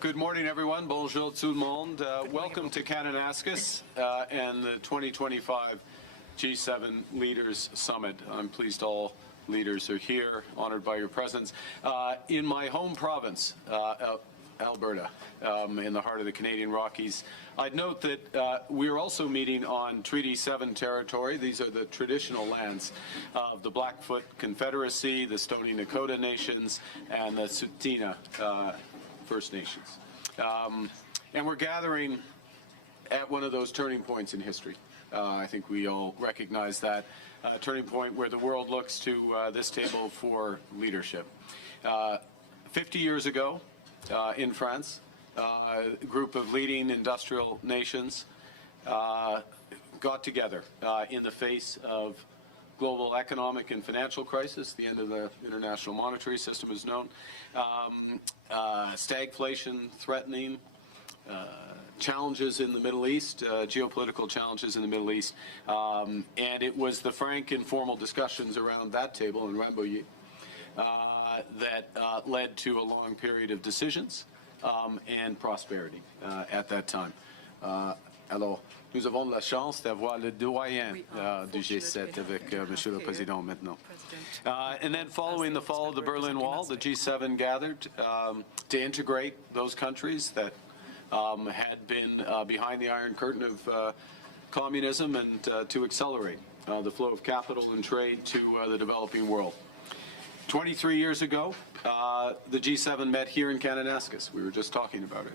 Good morning, everyone. Bonjour tout le monde. Welcome to Kananaskis and the 2025 G7 Leaders Summit. I'm pleased all leaders are here, honored by your presence. In my home province, Alberta, in the heart of the Canadian Rockies, I'd note that we are also meeting on Treaty 7 territory. These are the traditional lands of the Blackfoot Confederacy, the Stoney Nakoda Nations, and the Tsuut'ina First Nations. And we're gathering at one of those turning points in history. I think we all recognize that turning point where the world looks to this table for leadership. 50 years ago in France, a group of leading industrial nations got together in the face of global economic and financial crisis. The end of the international monetary system is known. Stagflation threatening, challenges in the Middle East, geopolitical challenges in the Middle East. And it was the frank and formal discussions around that table in Rambouillet that led to a long period of decisions and prosperity at that time. Alors, nous avons de la chance d'avoir le doyen du G7 avec Monsieur le Président maintenant. And then following the fall of the Berlin Wall, the G7 gathered to integrate those countries that had been behind the Iron Curtain of communism and to accelerate the flow of capital and trade to the developing world. 23 years ago, the G7 met here in Kananaskis. We were just talking about it.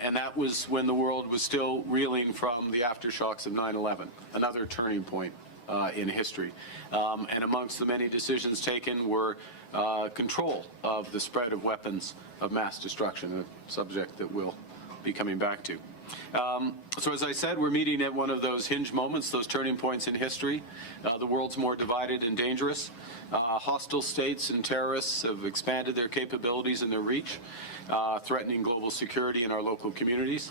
And that was when the world was still reeling from the aftershocks of 9/11, another turning point in history. And amongst the many decisions taken were control of the spread of weapons of mass destruction, a subject that we'll be coming back to. So as I said, we're meeting at one of those hinge moments, those turning points in history. The world's more divided and dangerous. Hostile states and terrorists have expanded their capabilities and their reach, threatening global security in our local communities.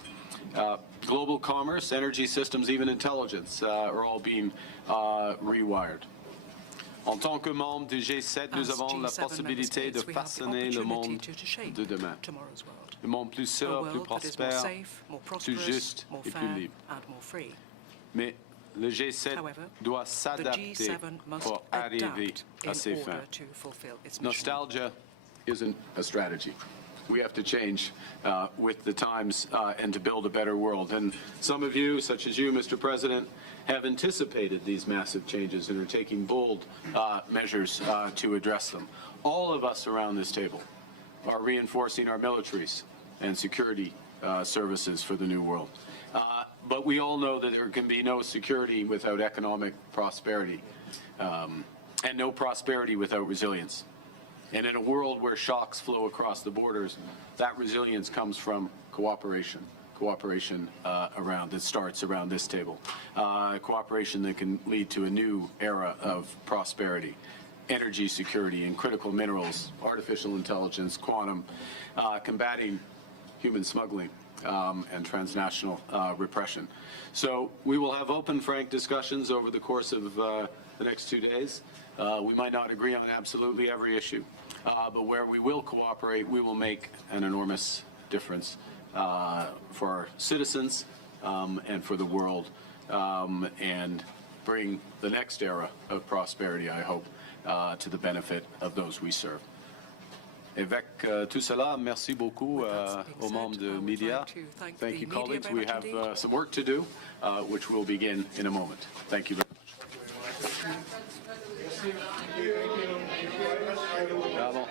Global commerce, energy systems, even intelligence are all being rewired. En tant que membre du G7, nous avons la possibilité de façonner le monde de demain. Le monde plus sûr, plus prospère, plus juste et plus libre. Mais le G7 doit s'adapter pour arriver à ses fins. Nostalgia isn't a strategy. We have to change with the times and to build a better world. And some of you, such as you, Mr. President, have anticipated these massive changes and are taking bold measures to address them. All of us around this table are reinforcing our militaries and security services for the new world. But we all know that there can be no security without economic prosperity, and no prosperity without resilience. And in a world where shocks flow across the borders, that resilience comes from cooperation. Cooperation that starts around this table. Cooperation that can lead to a new era of prosperity. Energy security and critical minerals, artificial intelligence, quantum, combating human smuggling, and transnational repression. So we will have open, frank discussions over the course of the next 2 days. We might not agree on absolutely every issue, but where we will cooperate, we will make an enormous difference for our citizens and for the world, and bring the next era of prosperity, I hope, to the benefit of those we serve. Avec tout cela, merci beaucoup aux membres de media. Thank you, colleagues. We have some work to do, which will begin in a moment. Thank you very much. Bravo.